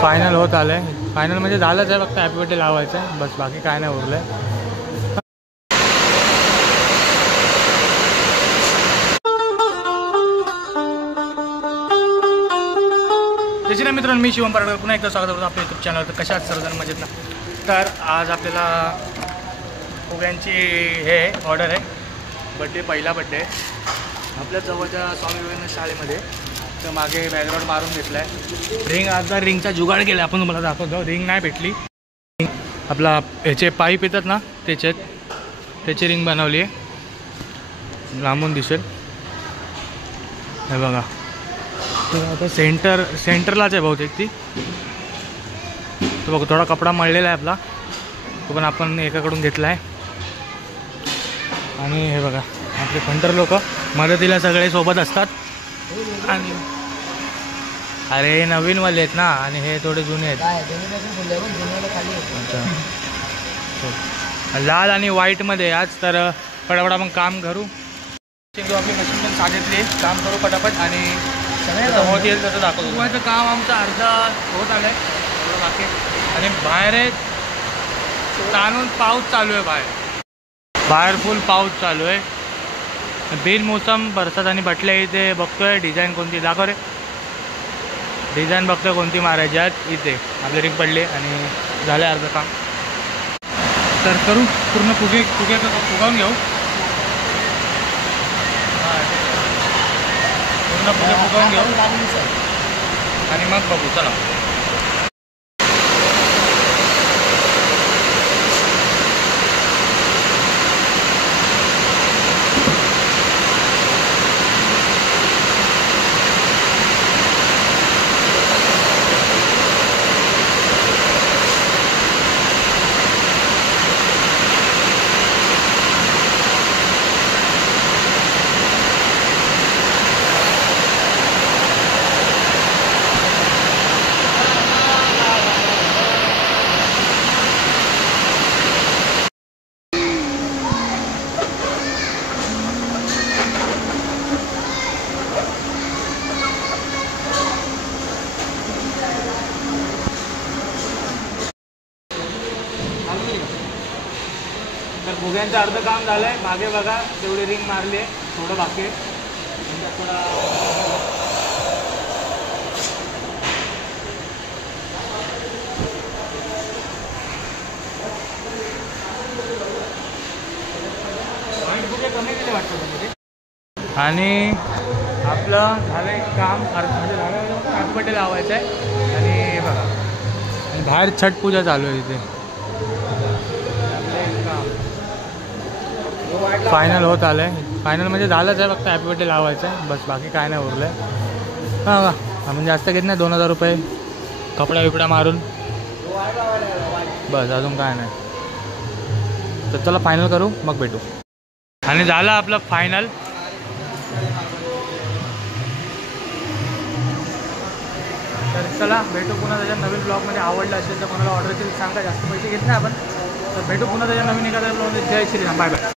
Final होत आलं आहे. फायनल म्हणजे झालंच आहे, फक्त हॅपी बर्थडे लावायचं आहे बस, बाकी काय नाही उरलं आहे. जसे ना मित्रांनो, मी शिवम पारडकर पुन्हा एकदा स्वागत करतो आपल्या यूट्यूब चॅनलवर. तर कशात सर्वजण मजेत ना. तर आज आपल्याला फुग्यांची हे ऑर्डर आहे. बड्डे, पहिला बड्डे आपल्या जवळच्या स्वामी विवेकानंद शाळेमध्ये. तर मागे बॅकग्राऊंड मारून घेतला आहे. रिंग, आता रिंगचा जुगाड केला आपण तुम्हाला दाखवतो. रिंग नाही भेटली. आपला ह्याचे पाईप येतात ना त्याची रिंग बनवली आहे, लांबून दिसेल हे बघा. तर आता सेंटरलाच आहे बहुतेक ती. तो बघा थोडा कपडा मळलेला आहे आपला, तो पण आपण एकाकडून घेतला आहे. आणि हे बघा आपले फंटर लोक मदतीला सगळे सोबत असतात. आणि अरे नवीनवाले आहेत ना, आणि हे थोडे जुने आहेत. लाल आणि व्हाईटमध्ये आज. तर पटापट आपण काम करू. आपली मशीन पण सांगितली, काम करू पटापट आणि होत येईल तसं दाखवतो. उभ्याचं काम आमचं अर्धा होत आलं आहे, थोडं बाकी. आणि बाहेर आहे ताणून पाऊस चालू आहे. बाहेर फुल पाऊस चालू आहे. बिनमोसम बरसात आणि बटल्या इथे बघतोय डिझाईन कोणती दाखव रे. डिझाईन बघतोय कोणती मारायची आज. इथे आपली रिंग पडली आणि झालं अर्धं काम. तर करू पूर्ण फुगावून घेऊ. पूर्ण फुगावून घेऊ आणि मग बघू. चला. तर फुग्यांचं अर्ध काम झालं आहे. मागे बघा तेवढी रिंग मारली आहे, थोडं बाकी आहे. थोडा फुगे कमी केले वाटतं त्यामध्ये. आणि आपलं झालं काम म्हणजे झालं, हॅपी बर्थडे लावायचं आहे. आणि बघा आणि बाहेर छट पूजा चालू आहे तिथे. फायनल होत आलं आहे. फायनल म्हणजे झालंच आहे, फक्त हॅपी बर्थडे लावायचं आहे बस, बाकी काय नाही उरलं आहे. हां म्हणजे जास्त घेत नाही, 2000 रुपये कपडा बिपडा मारून बस, अजून काय नाही. तर चला फायनल करू मग भेटू. आणि झालं आपलं फायनल. तर चला भेटू पुन्हा त्याच्या नवीन ब्लॉगमध्ये. आवडलं असेल तर कोणाला ऑर्डर केली सांगा, जास्त पैसे घेत नाही आपण. तर भेटू पुन्हा त्याच्या नवीन एखाद्या ब्लॉगमध्ये. जय श्रीराम, बाय बाय.